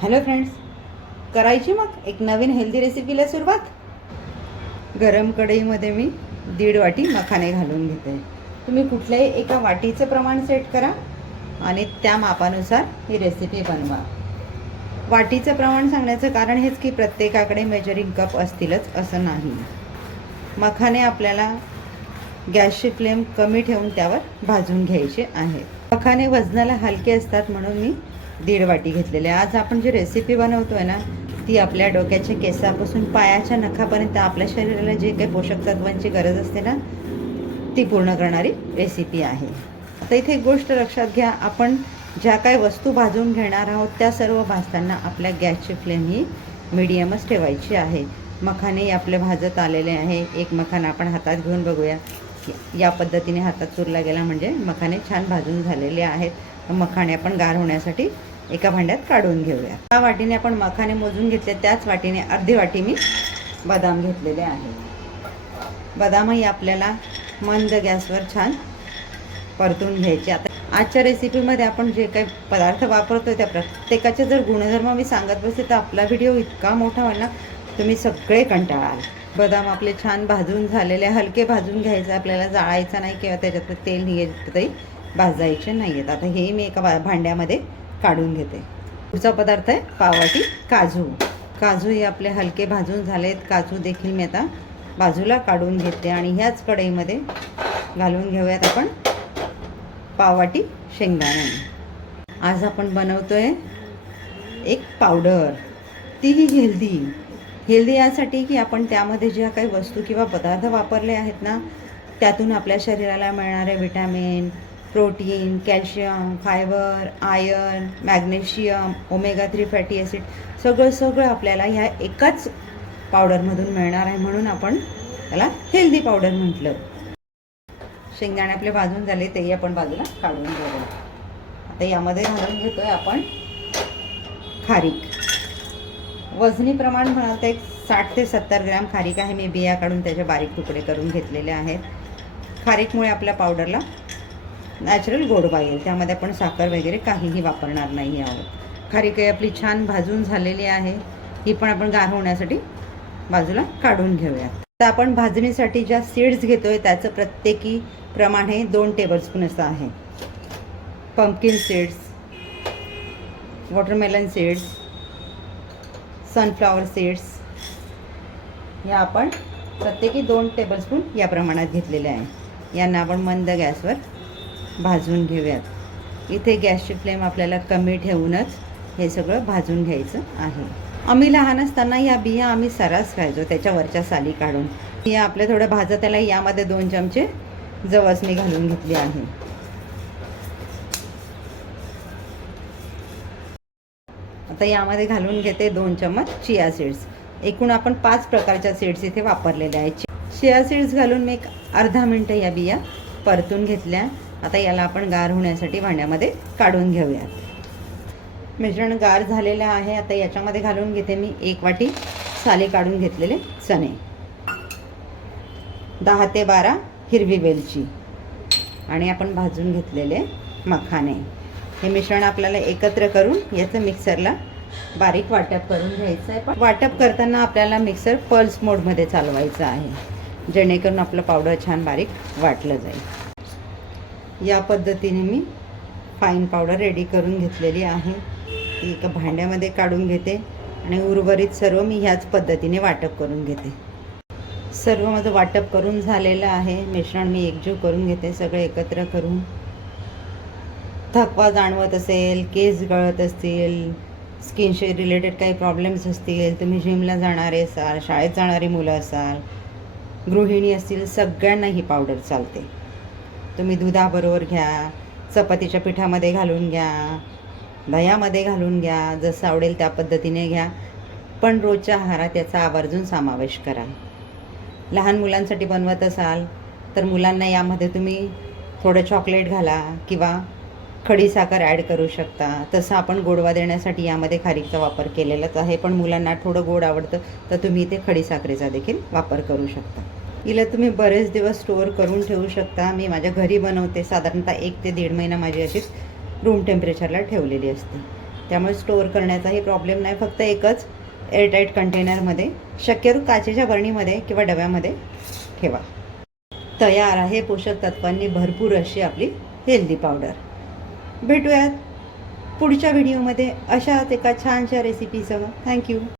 Hello friends, करायची मग एक नवीन हेल्दी रेसिपीला सुरुवात. गरम कढईमध्ये मी 1.5 वाटी मखाने घालून घेते. तुम्ही कुठल्याही एका वाटीचं प्रमाण सेट करा आणि त्या मापानुसार ही रेसिपी बनवा. वाटीचं प्रमाण सांगण्याचं कारण हेच की प्रत्येकाकडे मेजरिंग कप असतीलच असं नाही. मखाने आपल्याला गॅसची फ्लेम कमी ठेवून त्यावर भाजून घ्यायचे आहेत. मखाने वजनाला हलके असतात म्हणून मी 1.5 वाटी घेतलेले. आज आपण जी रेसिपी बनवतोय ना, ती आपल्या डोक्याच्या केसापासून पायाच्या नखापर्यंत आपल्या शरीराला जे काही पोषक तत्वांची गरज असते ना, ती पूर्ण करणारी रेसिपी आहे. आता इथे एक गोष्ट लक्षात घ्या, आपण ज्या काही वस्तू भाजून घेणार आहोत त्या सर्व भाजताना आपल्या गॅसची फ्लेम ही मीडियमच ठेवायची आहे. मखाने आपले भाजत आलेले आहे. एक मखाना आपण हातात घेऊन बघूया. या पद्धतीने हातात चुरला गेला म्हणजे मखाने छान भाजून झालेले आहेत. मखाने आपण गार होण्यासाठी एका भांड्यात काढून घेऊया. त्या वाटीने आपण मखाने मोजून घेतले, त्याच वाटीने अर्धी वाटी मी बदाम घेतलेले आहे. बदामही आपल्याला मंद गॅसवर छान परतून घ्यायचे. आता आजच्या रेसिपीमध्ये आपण जे काही पदार्थ वापरतो त्या प्रत्येकाचे जर गुणधर्म मी सांगत बसते तर आपला व्हिडिओ इतका मोठा होईल ना, तुम्ही सगळे कंटाळाल. बदाम आपले छान भाजून झालेले, हलके भाजून घ्यायचे, आपल्याला जाळायचं नाही किंवा त्याच्यात तेल निघतही भाजायचे नाही आहेत. आता हे मी एका भांड्यामध्ये काढून घेते. पुढचा पदार्थ आहे पाववाटी काजू. काजूही आपले हलके भाजून झालेत. काजू देखील मी आता बाजूला काढून घेते आणि ह्याच कढईमध्ये घालून घेऊयात आपण पाववाटी शेंगदाणे. आज आपण बनवतोय एक पावडर, तीही हेल्दी यासाठी की आपण त्यामध्ये ज्या काही वस्तू किंवा पदार्थ वापरले आहेत ना, त्यातून आपल्या शरीराला मिळणारे vitamin, protein, calcium, fibre, iron, magnesium, omega 3 fatty acid सगळं आपल्याला ह्या एकाच पावडरमधून मिळणार आहे. म्हणून आपण त्याला हेल्दी पावडर म्हटलं. शेंगदाणे आपले भाजून झाले, तेही आपण बाजूला काढून घेऊया. आता यामध्ये घालून घेतोय आपण खारीक. वजनी प्रमाण म्हणाल तर 60 ते 70 ग्रॅम खारीक आहे. मी बिया काढून त्याचे बारीक तुकडे करून घेतलेले आहेत. खारीकमुळे आपल्या पावडरला नॅचरल गोडवा येईल. त्यामध्ये आपण साखर वगैरे काहीही वापरणार नाही आहोत. खारीक आपली छान भाजून झालेली आहे. ही पण आपण गार होण्यासाठी बाजूला काढून घेऊया. आता आपण भाजणीसाठी ज्या सीड्स घेतोय त्याचं प्रत्येकी प्रमाण हे 2 टेबलस्पून असं आहे. Pumpkin seeds, watermelon seeds, sunflower seeds या आपण प्रत्येकी 2 टेबलस्पून या प्रमाणात घेतलेले आहे. यांना आपण मंद गॅसवर भाजून घेऊयात. इथे गॅसची फ्लेम आपल्याला कमी ठेवूनच हे सगळं भाजून घ्यायचं आहे. आम्ही लहान असताना या बिया आम्ही सर्रास खायचो, त्याच्यावरच्या साली काढून. बिया आपल्या थोड्या भाजत आल्या. यामध्ये 2 चमचे जवस मी घालून घेतली आहे. आता यामध्ये घालून घेते 2 चम्मच चिया सीड्स. एकूण आपण 5 प्रकारच्या सीड्स इथे वापरलेल्या आहेत. चिया सीड्स घालून मी एक अर्धा मिनटं या बिया परतून घेतल्या. आता याला आपण गार होण्यासाठी भांड्यामध्ये काढून घेऊयात. मिश्रण गार झालेलं आहे. आता याच्यामध्ये घालून घेते मी 1 वाटी साले काढून घेतलेले चणे, 10 ते 12 हिरवी वेलची आणि आपण भाजून घेतलेले मखाने. हे मिश्रण आपल्याला एकत्र करून याचं मिक्सरला बारीक वाटप करून घ्यायचं आहे. पण वाटप करताना आपल्याला मिक्सर पल्स मोडमध्ये चालवायचं आहे, जेणेकरून आपलं पावडर छान बारीक वाटलं जाईल. या पद्धतीने मी फाईन पावडर रेडी करून घेतलेली आहे. ती एका भांड्यामध्ये काढून घेते आणि उर्वरित सर्व मी ह्याच पद्धतीने वाटप करून घेते. सर्व माझं वाटप करून झालेलं आहे. मिश्रण मी एकजीव करून घेते. सगळे एकत्र करून थकवा जाणवत असेल, केस गळत असतील, स्किनशी रिलेटेड काही प्रॉब्लेम्स असतील, तुम्ही जिमला जाणारे असाल, शाळेत जाणारी मुलं असाल, गृहिणी असतील, सगळ्यांना ही पावडर चालते. तुम्ही दुधाबरोबर घ्या, चपातीच्या पिठामध्ये घालून घ्या, दह्यामध्ये घालून घ्या, जसं आवडेल त्या पद्धतीने घ्या. पण रोजच्या आहारात याचा आवर्जून समावेश करा. लहान मुलांसाठी बनवत असाल तर मुलांना यामध्ये तुम्ही थोडं चॉकलेट घाला किंवा खडी साखर ॲड करू शकता. तसं आपण गोडवा देण्यासाठी यामध्ये खारीकचा वापर केलेलाच आहे. पण मुलांना थोडं गोड आवडतं तर तुम्ही इथे खडी साखरेचा देखील वापर करू शकता. हिला तुम्ही बरेच दिवस स्टोअर करून ठेवू शकता. मी माझ्या घरी बनवते. साधारणतः 1 ते 1.5 महिना माझी अशीच रूम टेम्परेचरला ठेवलेली असते. त्यामुळे स्टोअर करण्याचाही प्रॉब्लेम नाही. फक्त एकच एअरटाईट कंटेनरमध्ये, शक्यतो काचेच्या बरणीमध्ये किंवा डब्यामध्ये ठेवा. तयार आहे पोषक तत्वांनी भरपूर अशी आपली हेल्दी पावडर. भेटूयात पुढच्या व्हिडिओमध्ये अशाच एका छानशा रेसिपीसह. थँक्यू.